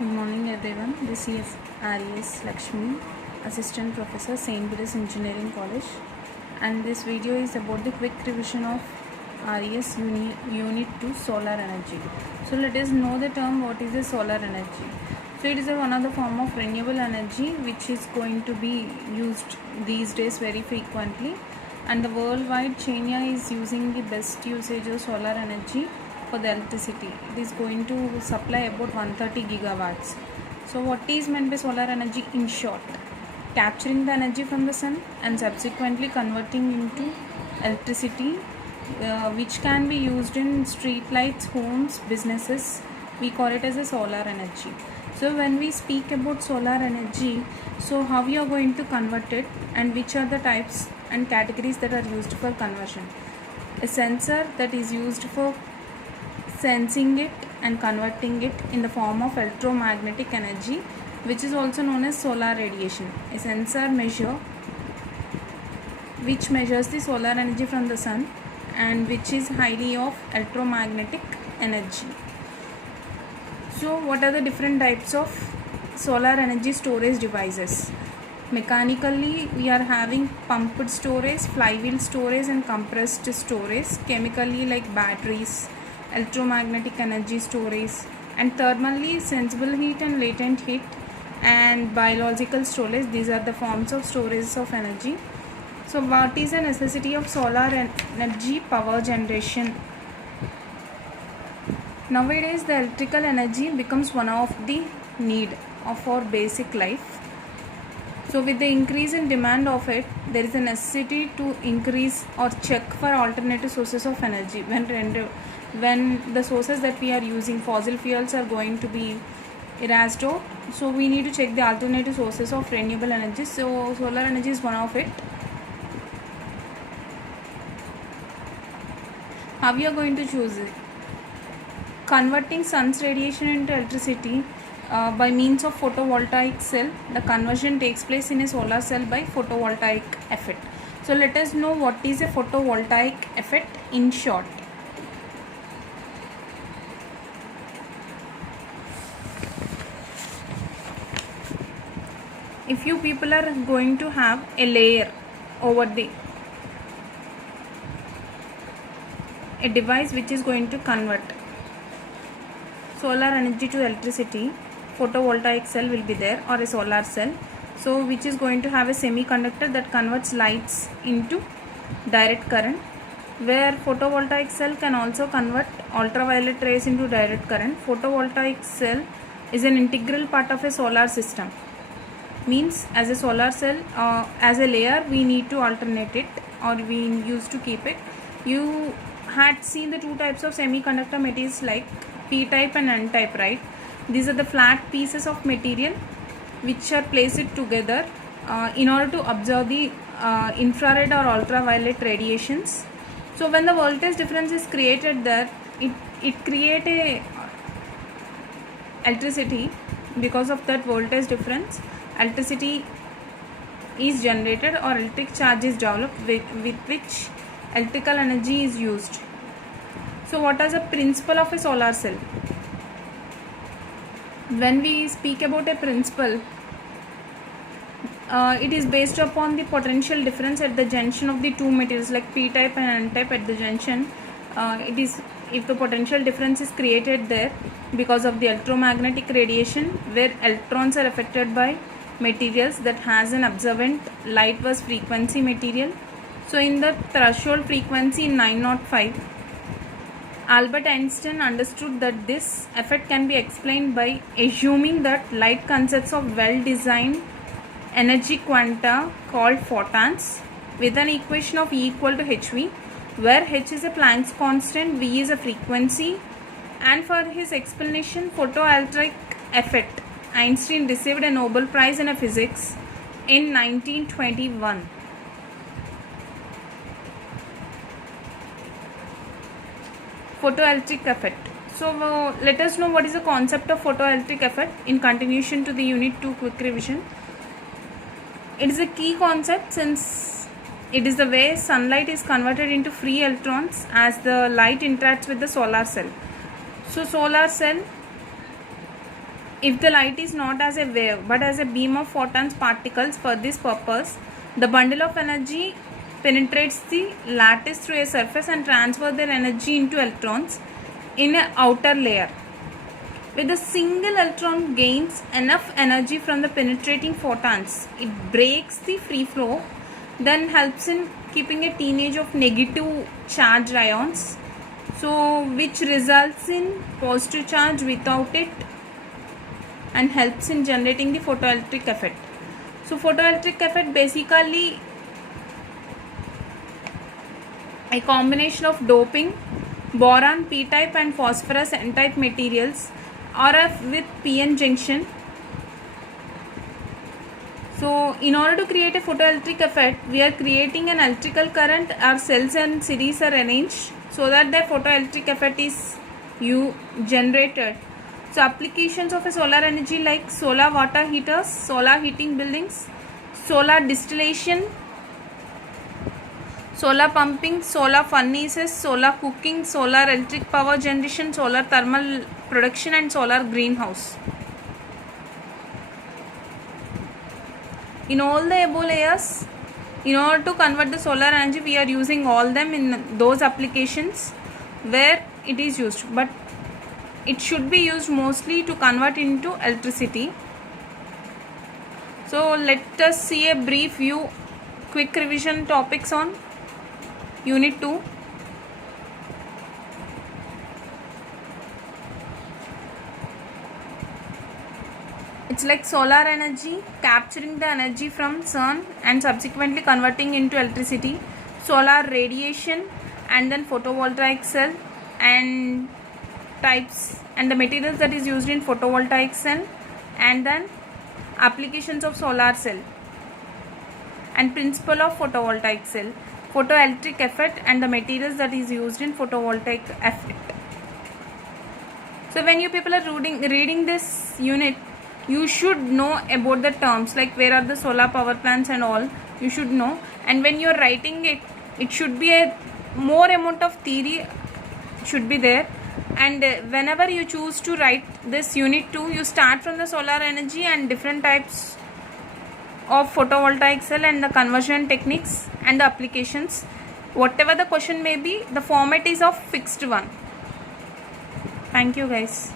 Good morning everyone. This is RES Lakshmi, Assistant Professor, St. Peter's Engineering College, and this video is about the quick revision of RES Unit 2 Solar Energy. So let us know the term what is the solar energy. So it is one of the form of renewable energy which is going to be used these days very frequently, and the worldwide China is using the best usage of solar energy for the electricity. It is going to supply about 130 gigawatts. So what is meant by solar energy in short? Capturing the energy from the sun and subsequently converting into electricity, which can be used in street lights, homes, businesses. We call it as a solar energy. So when we speak about solar energy, so how we are going to convert it and which are the types and categories that are used for conversion. A sensor that is used for sensing it and converting it in the form of electromagnetic energy, which is also known as solar radiation. A sensor which measures the solar energy from the sun and which is highly of electromagnetic energy. So what are the different types of solar energy storage devices? Mechanically, we are having pumped storage, flywheel storage and compressed storage. Chemically, like batteries, electromagnetic energy storage, and thermally, sensible heat and latent heat, and biological storage. These are the forms of storage of energy. So what is the necessity of solar energy power generation? Nowadays the electrical energy becomes one of the need of our basic life. So with the increase in demand of it, there is a necessity to increase or check for alternative sources of energy. When the sources that we are using, fossil fuels, are going to be erased out, so we need to check the alternative sources of renewable energy. So solar energy is one of it. How we are going to choose it? Converting sun's radiation into electricity by means of photovoltaic cell. The conversion takes place in a solar cell by photovoltaic effect. So let us know what is a photovoltaic effect in short. If you people are going to have a layer over a device which is going to convert solar energy to electricity, photovoltaic cell will be there or a solar cell, so which is going to have a semiconductor that converts lights into direct current, where photovoltaic cell can also convert ultraviolet rays into direct current. Photovoltaic cell is an integral part of a solar system. Means as a solar cell, as a layer we need to alternate it, or we used to keep it. You had seen the two types of semiconductor materials like p-type and n-type, right? These are the flat pieces of material which are placed together in order to absorb the infrared or ultraviolet radiations. So when the voltage difference is created there, it creates a electricity. Because of that voltage difference, electricity is generated or electric charge is developed with which electrical energy is used. So what is the principle of a solar cell? When we speak about a principle, it is based upon the potential difference at the junction of the two materials like p-type and n-type. At the junction, it is if the potential difference is created there because of the electromagnetic radiation, where electrons are affected by materials that has an observant light verse frequency material. So in the threshold frequency in 905, Albert Einstein understood that this effect can be explained by assuming that light consists of well-designed energy quanta called photons with an equation of E equal to hv, where h is a Planck's constant, v is a frequency, and for his explanation photoelectric effect, Einstein received a Nobel Prize in Physics in 1921. Photoelectric effect. So let us know what is the concept of photoelectric effect in continuation to the unit 2 quick revision. It is a key concept since it is the way sunlight is converted into free electrons as the light interacts with the solar cell. So solar cell if the light is not as a wave but as a beam of photons particles. For this purpose, the bundle of energy penetrates the lattice through a surface and transfers their energy into electrons in an outer layer. With a single electron gains enough energy from the penetrating photons, it breaks the free flow, then helps in keeping a teenage of negative charged ions, so which results in positive charge without it and helps in generating the photoelectric effect. So photoelectric effect basically a combination of doping, boron p-type and phosphorus n-type materials or with p-n junction. So in order to create a photoelectric effect, we are creating an electrical current. Our cells and series are arranged so that the photoelectric effect is generated. So applications of a solar energy like solar water heaters, solar heating buildings, solar distillation, solar pumping, solar furnaces, solar cooking, solar electric power generation, solar thermal production and solar greenhouse. In all the above layers, in order to convert the solar energy, we are using all them in those applications where it is used, but it should be used mostly to convert into electricity. So let us see a brief view, quick revision topics on Unit 2. It's like solar energy, capturing the energy from sun and subsequently converting into electricity, solar radiation, and then photovoltaic cell and types and the materials that is used in photovoltaic cell, and then applications of solar cell and principle of photovoltaic cell, photoelectric effect and the materials that is used in photovoltaic effect. So when you people are reading this unit, you should know about the terms like where are the solar power plants and all, you should know. And when you are writing it, it should be a more amount of theory should be there. And whenever you choose to write this Unit 2, you start from the solar energy and different types of photovoltaic cell and the conversion techniques and the applications. Whatever the question may be, the format is of fixed one. Thank you guys.